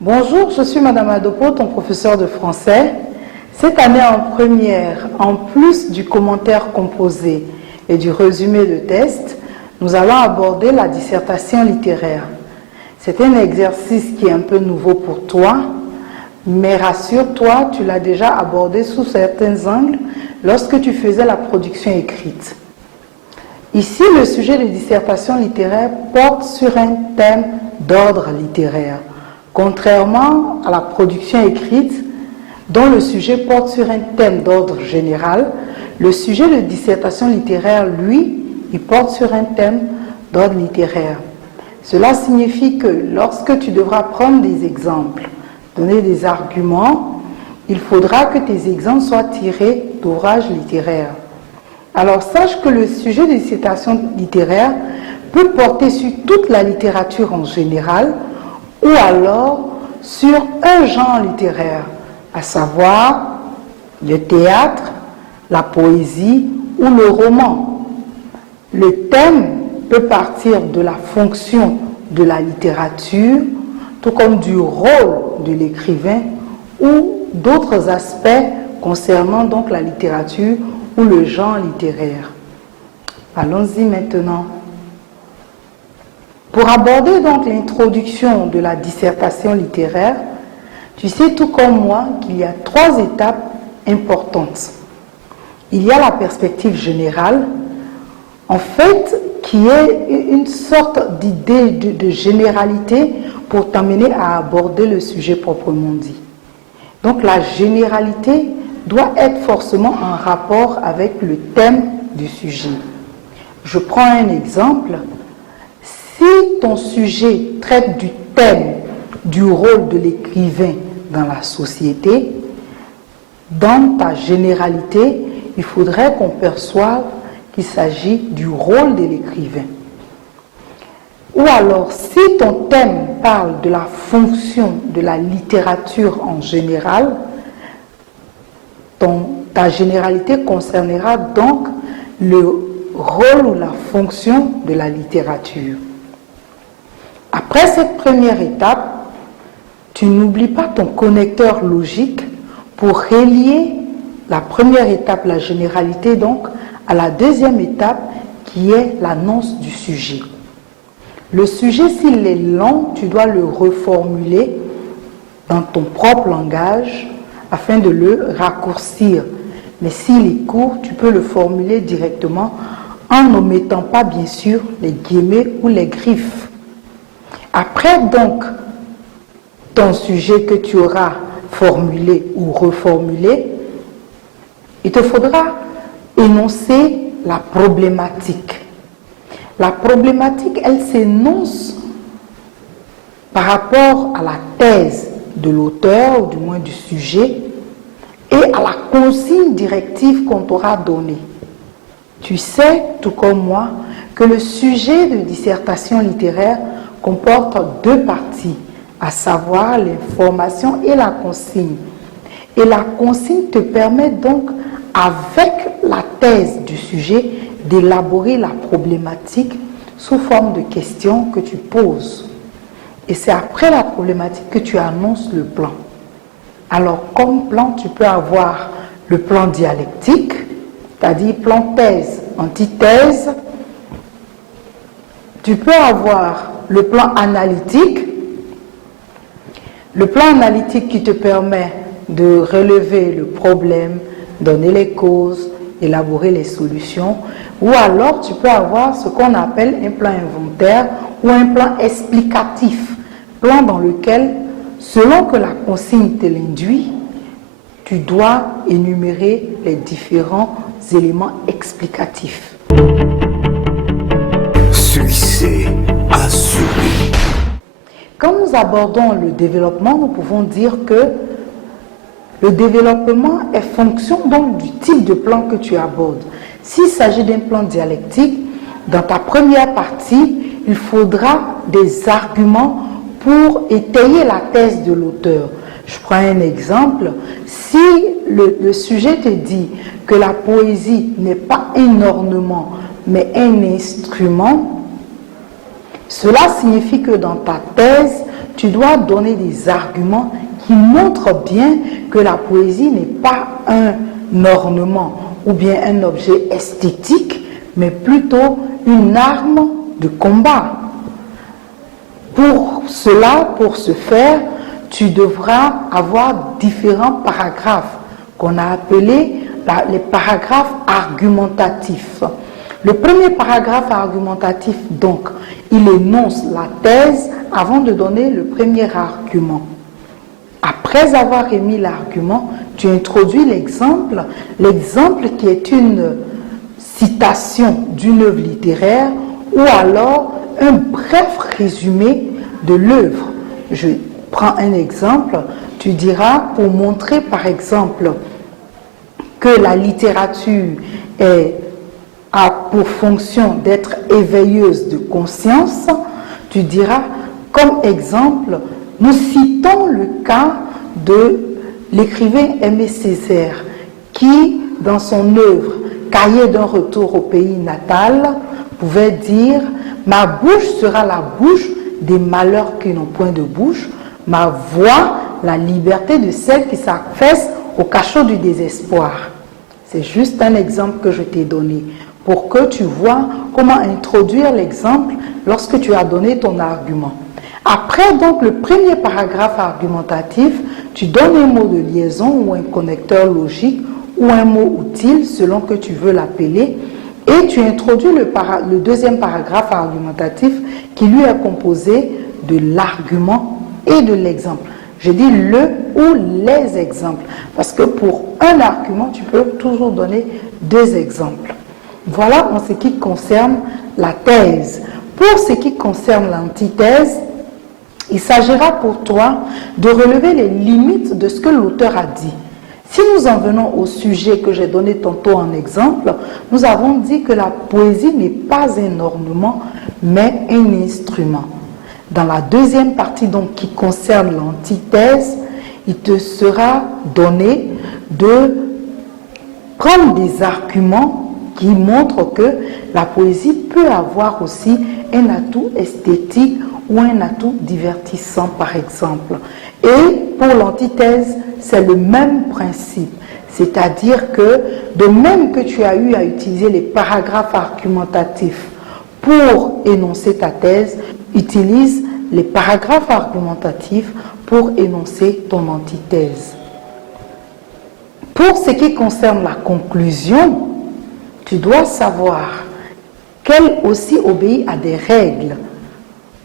Bonjour, je suis Madame Adopo, ton professeur de français. Cette année en première, en plus du commentaire composé et du résumé de test, nous allons aborder la dissertation littéraire. C'est un exercice qui est un peu nouveau pour toi, mais rassure-toi, tu l'as déjà abordé sous certains angles lorsque tu faisais la production écrite. Ici, le sujet de dissertation littéraire porte sur un thème d'ordre littéraire, contrairement à la production écrite, dont le sujet porte sur un thème d'ordre général. Le sujet de dissertation littéraire, lui, il porte sur un thème d'ordre littéraire. Cela signifie que lorsque tu devras prendre des exemples, donner des arguments, il faudra que tes exemples soient tirés d'ouvrages littéraires. Alors sache que le sujet de dissertation littéraire peut porter sur toute la littérature en général ou alors sur un genre littéraire, à savoir le théâtre, la poésie ou le roman. Le thème peut partir de la fonction de la littérature, tout comme du rôle de l'écrivain ou d'autres aspects concernant donc la littérature ou le genre littéraire. Allons-y maintenant. Pour aborder donc l'introduction de la dissertation littéraire, tu sais tout comme moi qu'il y a 3 étapes importantes. Il y a la perspective générale, en fait, qui est une sorte d'idée de généralité pour t'amener à aborder le sujet proprement dit. Donc la généralité doit être forcément en rapport avec le thème du sujet. Je prends un exemple. Si ton sujet traite du thème du rôle de l'écrivain dans la société, dans ta généralité, il faudrait qu'on perçoive qu'il s'agit du rôle de l'écrivain. Ou alors, si ton thème parle de la fonction de la littérature en général, ta généralité concernera donc le rôle ou la fonction de la littérature. Après cette première étape, tu n'oublies pas ton connecteur logique pour relier la première étape, la généralité donc, à la deuxième étape qui est l'annonce du sujet. Le sujet, s'il est long, tu dois le reformuler dans ton propre langage afin de le raccourcir. Mais s'il est court, tu peux le formuler directement en n'omettant pas, bien sûr, les guillemets ou les griffes. Après, donc, ton sujet que tu auras formulé ou reformulé, il te faudra énoncer la problématique. La problématique, elle s'énonce par rapport à la thèse de l'auteur, ou du moins du sujet, et à la consigne directive qu'on t'aura donnée. Tu sais, tout comme moi, que le sujet de dissertation littéraire comporte 2 parties, à savoir l'information et la consigne. Et la consigne te permet donc, avec la thèse du sujet, d'élaborer la problématique sous forme de questions que tu poses. Et c'est après la problématique que tu annonces le plan. Alors, comme plan, tu peux avoir le plan dialectique, c'est-à-dire plan thèse, antithèse. Tu peux avoir le plan analytique. Le plan analytique qui te permet de relever le problème, donner les causes, élaborer les solutions. Ou alors, tu peux avoir ce qu'on appelle un plan inventaire ou un plan explicatif. Plan dans lequel, selon que la consigne te l'induit, tu dois énumérer les différents éléments explicatifs. Succès assuré. Quand nous abordons le développement, nous pouvons dire que le développement est fonction donc du type de plan que tu abordes. S'il s'agit d'un plan dialectique, dans ta première partie, il faudra des arguments pour étayer la thèse de l'auteur. Je prends un exemple. Si le sujet te dit que la poésie n'est pas un ornement, mais un instrument, cela signifie que dans ta thèse, tu dois donner des arguments qui montrent bien que la poésie n'est pas un ornement ou bien un objet esthétique, mais plutôt une arme de combat. Pour cela, pour ce faire, tu devras avoir différents paragraphes qu'on a appelés les paragraphes argumentatifs. Le premier paragraphe argumentatif, donc, il énonce la thèse avant de donner le premier argument. Après avoir émis l'argument, tu introduis l'exemple qui est une citation d'une œuvre littéraire ou alors un bref résumé de l'œuvre. Je prends un exemple, tu diras, pour montrer par exemple que la littérature a pour fonction d'être éveilleuse de conscience, tu diras, comme exemple, nous citons le cas de l'écrivain Aimé Césaire qui, dans son œuvre Cahier d'un retour au pays natal, pouvait dire « Ma bouche sera la bouche des malheurs qui n'ont point de bouche, ma voix, la liberté de celle qui s'affaisse au cachot du désespoir. » C'est juste un exemple que je t'ai donné pour que tu vois comment introduire l'exemple lorsque tu as donné ton argument. Après donc le premier paragraphe argumentatif, tu donnes un mot de liaison ou un connecteur logique ou un mot utile selon que tu veux l'appeler et tu introduis le deuxième paragraphe argumentatif qui lui est composé de l'argument et de l'exemple. Je dis le ou les exemples parce que pour un argument, tu peux toujours donner deux exemples. Voilà en ce qui concerne la thèse. Pour ce qui concerne l'antithèse, il s'agira pour toi de relever les limites de ce que l'auteur a dit. Si nous en venons au sujet que j'ai donné tantôt en exemple, nous avons dit que la poésie n'est pas un ornement, mais un instrument. Dans la deuxième partie donc qui concerne l'antithèse, il te sera donné de prendre des arguments qui montrent que la poésie peut avoir aussi un atout esthétique ou un atout divertissant par exemple. Et pour l'antithèse, c'est le même principe. C'est-à-dire que de même que tu as eu à utiliser les paragraphes argumentatifs pour énoncer ta thèse, utilise les paragraphes argumentatifs pour énoncer ton antithèse. Pour ce qui concerne la conclusion, tu dois savoir qu'elle aussi obéit à des règles.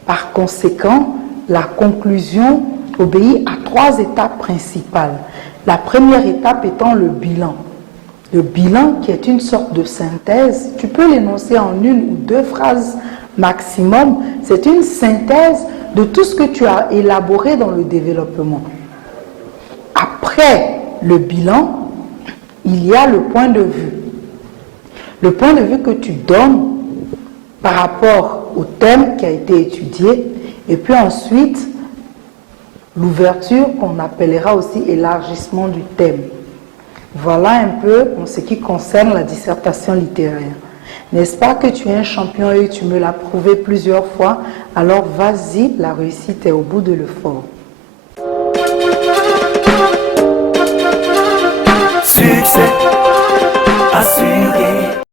Par conséquent, la conclusion obéit à trois étapes principales. La première étape étant le bilan. Le bilan qui est une sorte de synthèse, tu peux l'énoncer en une ou deux phrases maximum. C'est une synthèse de tout ce que tu as élaboré dans le développement. Après le bilan, il y a le point de vue. Le point de vue que tu donnes par rapport au thème qui a été étudié, et puis ensuite, l'ouverture qu'on appellera aussi élargissement du thème. Voilà un peu en ce qui concerne la dissertation littéraire. N'est-ce pas que tu es un champion et tu me l'as prouvé plusieurs fois? Alors vas-y, la réussite est au bout de l'effort. Succès assuré.